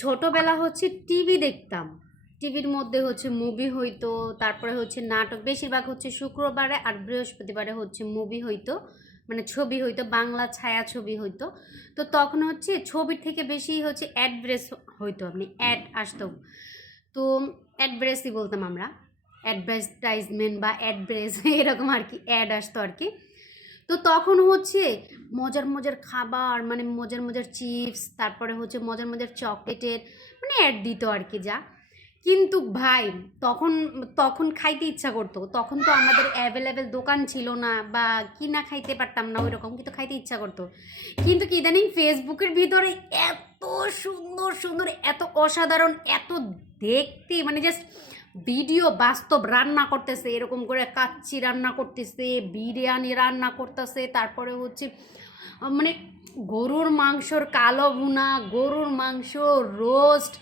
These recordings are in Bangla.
ছোটোবেলা হচ্ছে টিভি দেখতাম। টিভির মধ্যে হচ্ছে মুভি হইতো, তারপরে হচ্ছে নাটক, বেশিরভাগ হচ্ছে শুক্রবারে আর বৃহস্পতিবারে হচ্ছে মুভি হইতো, মানে ছবি হইতো, বাংলা ছায়া ছবি হইতো। তো তখন হচ্ছে ছবির থেকে বেশি হচ্ছে অ্যাড্রেস হইতো, আপনি অ্যাড আসতো। তো অ্যাড্রেসই বলতাম আমরা, অ্যাডভার্টাইজমেন্ট বা অ্যাড্রেস এরকম আর কি, অ্যাড আসতো আর কি। তো তখন হচ্ছে মজার মজার খাবার, মানে মজার মজার চিপস, তারপরে হচ্ছে মজার মজার চকলেটের মানে অ্যাড দিত আর কি যা। কিন্তু ভাই তখন তখন খাইতে ইচ্ছা করতো, তখন তো আমাদের অ্যাভেলেবেল দোকান ছিল না বা কিনা খাইতে পারতাম না ওই রকম, কিন্তু খাইতে ইচ্ছা করতো। কিন্তু কি ইদানিং ফেসবুকের ভিতরে এত সুন্দর সুন্দর, এত অসাধারণ, এত দেখতে মানে জাস্ট ভিডিও, বাস্তব রান্না করতেছে, এরকম করে কাচ্চি রান্না করতেছে, বিরিয়ানি রান্না করতেছে, তারপরে হচ্ছে মানে গরুর মাংসর কালো ভুনা, গরুর মাংস রোস্ট,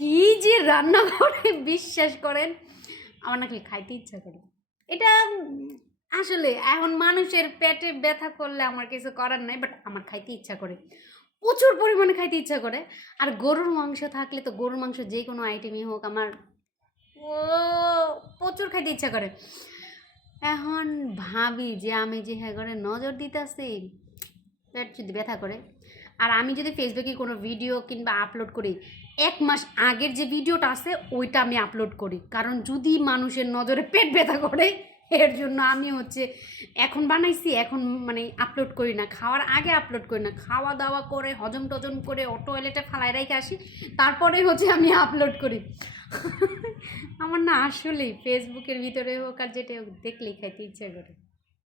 কি যে রান্না করে বিশ্বাস করেন আমার নাকি খাইতে ইচ্ছা করে। এটা আসলে এখন মানুষের পেটে ব্যথা করলে আমার কিছু করার নাই, বাট আমার খাইতে ইচ্ছা করে, প্রচুর পরিমাণে খাইতে ইচ্ছা করে। আর গরুর মাংস থাকলে তো গরুর মাংস যে কোনো আইটেমই হোক আমার ও প্রচুর খাইতে ইচ্ছা করে। এখন ভাবি যে আমি যে হ্যাঁ করে নজর দিতেছি, পেট যদি ব্যথা করে। আর আমি যদি ফেসবুকে কোনো ভিডিও কিংবা আপলোড করি, 1 মাস আগের যে ভিডিওটা আছে ওইটা আমি আপলোড করি, কারণ যদি মানুষের নজরে পেট ব্যথা করে এর জন্য আমি হচ্ছে এখন বানাইছি, এখন মানে আপলোড করি না, খাওয়ার আগে আপলোড করি না, খাওয়া দাওয়া করে হজম টজম করে টয়লেটে ফালাই রেখে আসি, তারপরে হচ্ছে আমি আপলোড করি। আমার না আসলেই ফেসবুকের ভিতরে হোক আর যেটা হোক দেখলেই খাইতে ইচ্ছে করে।